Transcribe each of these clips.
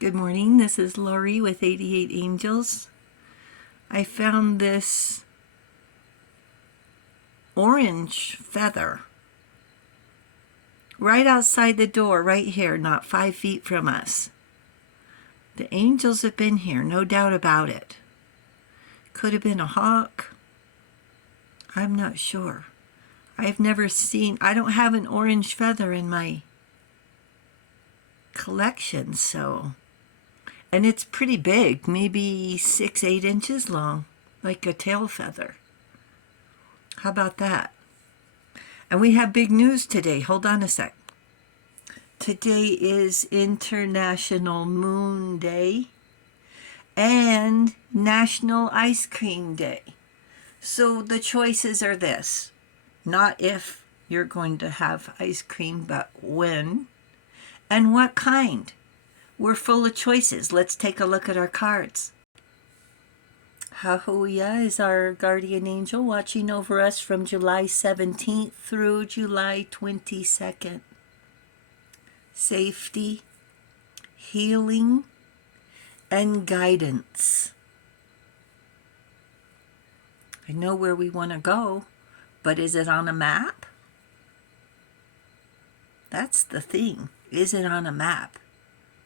Good morning, this is Lori with 88 Angels. I found this orange feather right outside the door, right here, not 5 feet from us. The angels have been here, no doubt about it. Could have been a hawk. I'm not sure. I don't have an orange feather in my collection, so... And it's pretty big, maybe 6-8 inches long, like a tail feather. How about that? And we have big news today. Hold on a sec. Today is International Moon Day and National Ice Cream Day. So the choices are this. Not if you're going to have ice cream, but when and what kind. We're full of choices. Let's take a look at our cards. Hahuya is our guardian angel watching over us from July 17th through July 22nd. Safety, healing, and guidance. I know where we want to go, but is it on a map? That's the thing. Is it on a map?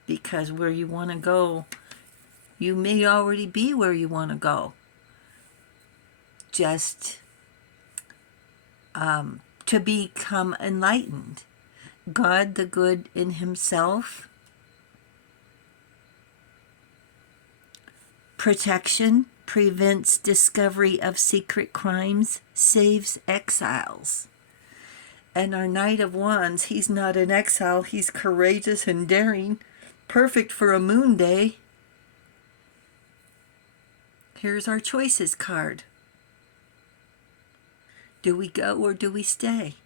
Because where you want to go, you may already be where you want to go. Just to become enlightened. God the good in himself. Protection prevents discovery of secret crimes, saves exiles. And our Knight of Wands, he's not an exile, he's courageous and daring. Perfect for a moon day. Here's our choices card. Do we go or do we stay?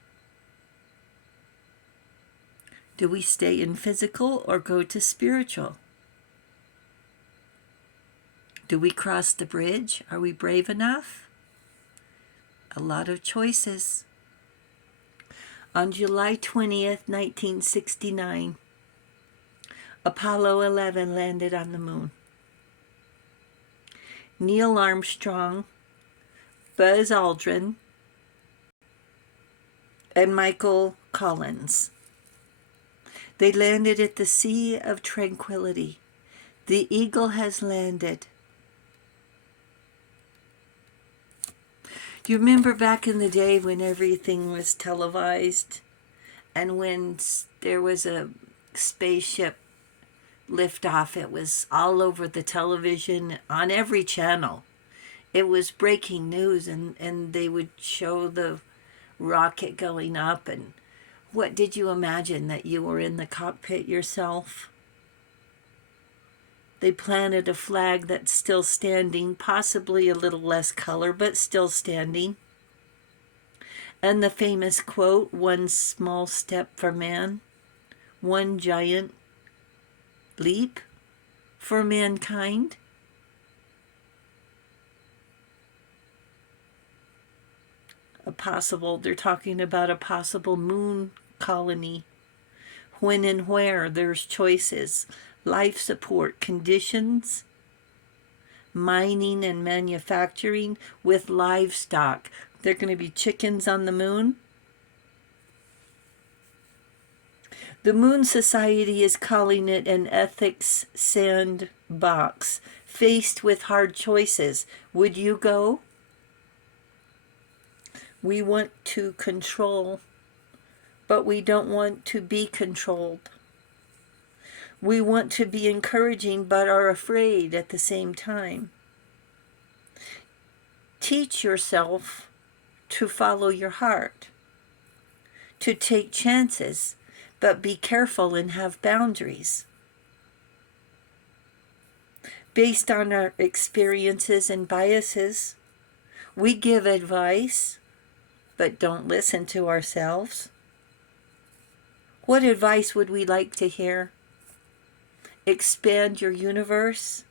Do we stay in physical or go to spiritual? Do we cross the bridge? Are we brave enough? A lot of choices. On July 20th, 1969, Apollo 11 landed on the moon. Neil Armstrong, Buzz Aldrin, and Michael Collins. They landed at the Sea of Tranquility. The Eagle has landed. Do you remember back in the day when everything was televised and when there was a spaceship liftoff? It was all over the television on every channel. It was breaking news, and they would show the rocket going up. And what did you imagine, that you were in the cockpit yourself? They planted a flag that's still standing, possibly a little less color, but still standing. And the famous quote, "One small step for man, one giant leap for mankind." They're talking about a possible moon colony. When and where, there's choices. Life support conditions, mining and manufacturing with livestock. There are going to be chickens on the moon. The Moon Society is calling it an ethics sandbox. Faced with hard choices, would you go? We want to control, but we don't want to be controlled. We want to be encouraging, but are afraid at the same time. Teach yourself to follow your heart, to take chances, but be careful and have boundaries. Based on our experiences and biases, we give advice, but don't listen to ourselves. What advice would we like to hear? Expand your universe.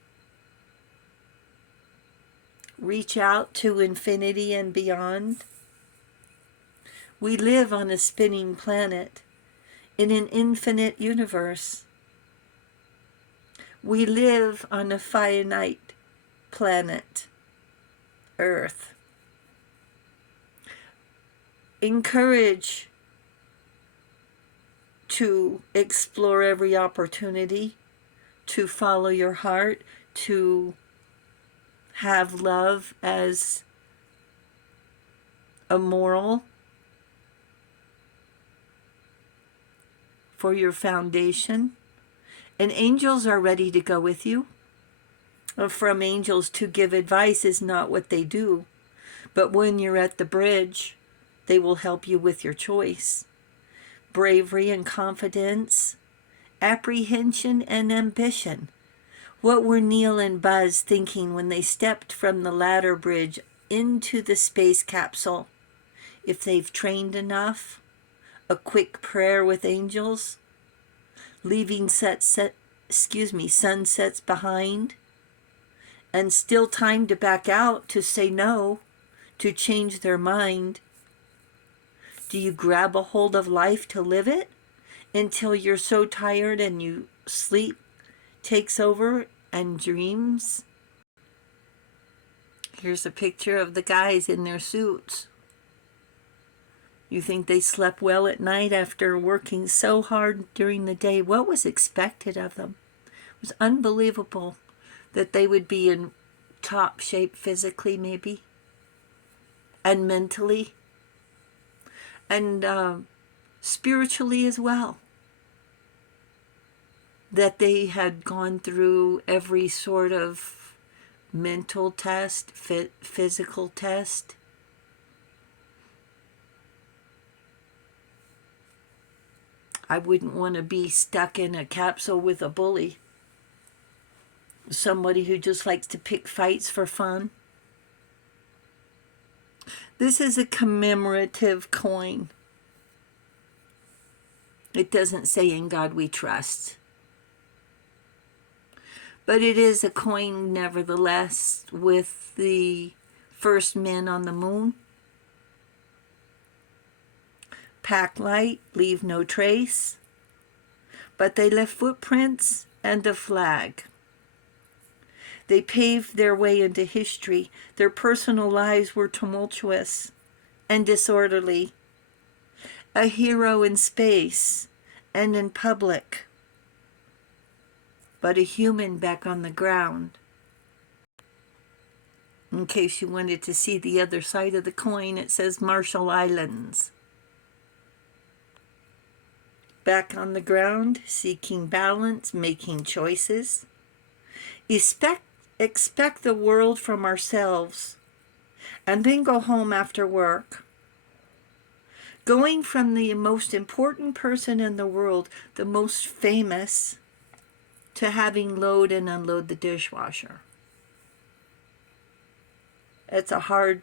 Reach out to infinity and beyond. We live on a spinning planet in an infinite universe. We live on a finite planet, Earth. Encourage to explore every opportunity, to follow your heart, to have love as a moral for your foundation. And angels are ready to go with you. From angels to give advice is not what they do. But when you're at the bridge, they will help you with your choice. Bravery and confidence, apprehension and ambition. What were Neil and Buzz thinking when they stepped from the ladder bridge into the space capsule? If they've trained enough, a quick prayer with angels, leaving sunsets behind, and still time to back out, to say no, to change their mind. Do you grab a hold of life to live it until you're so tired and you sleep takes over and dreams? Here's a picture of the guys in their suits. You think they slept well at night after working so hard during the day? What was expected of them? It was unbelievable that they would be in top shape physically, maybe, and mentally, and spiritually as well. That they had gone through every sort of mental test, physical test. I wouldn't want to be stuck in a capsule with a bully. Somebody who just likes to pick fights for fun. This is a commemorative coin. It doesn't say "In God We Trust." But it is a coin nevertheless with the first men on the moon. Pack light, leave no trace, but they left footprints and a flag. They paved their way into history. Their personal lives were tumultuous and disorderly. A hero in space and in public, but a human back on the ground. In case you wanted to see the other side of the coin, it says Marshall Islands. Back on the ground, seeking balance, making choices. Expect the world from ourselves, and then go home after work. Going from the most important person in the world, the most famous, to having load and unload the dishwasher. It's a hard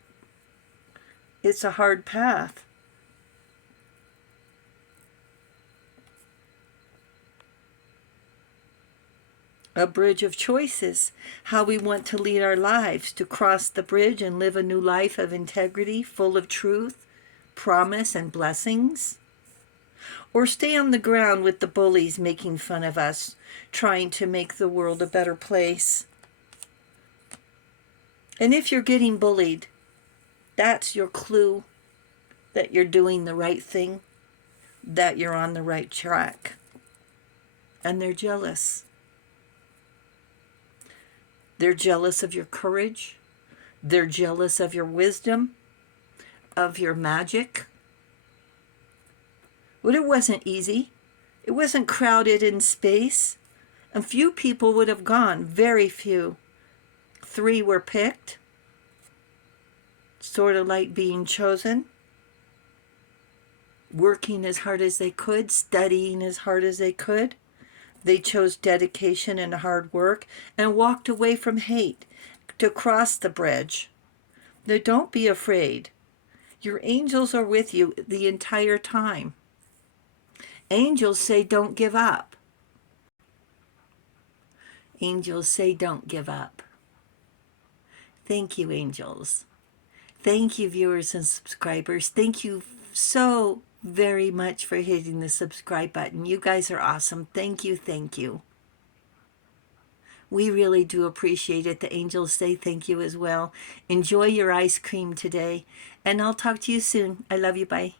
path. A bridge of choices, how we want to lead our lives, to cross the bridge and live a new life of integrity, full of truth, promise, and blessings. Or stay on the ground with the bullies making fun of us, trying to make the world a better place. And if you're getting bullied, that's your clue that you're doing the right thing, that you're on the right track. And they're jealous. They're jealous of your courage. They're jealous of your wisdom, of your magic. But it wasn't easy. It wasn't crowded in space. A few people would have gone, very few. 3 were picked, sort of like being chosen, working as hard as they could, studying as hard as they could. They chose dedication and hard work and walked away from hate to cross the bridge. Now, don't be afraid. Your angels are with you the entire time. Angels say don't give up. Angels say don't give up. Thank you, angels. Thank you, viewers and subscribers. Thank you so very much for hitting the subscribe button. You guys are awesome. Thank you, thank you. We really do appreciate it. The angels say thank you as well. Enjoy your ice cream today, and I'll talk to you soon. I love you. Bye.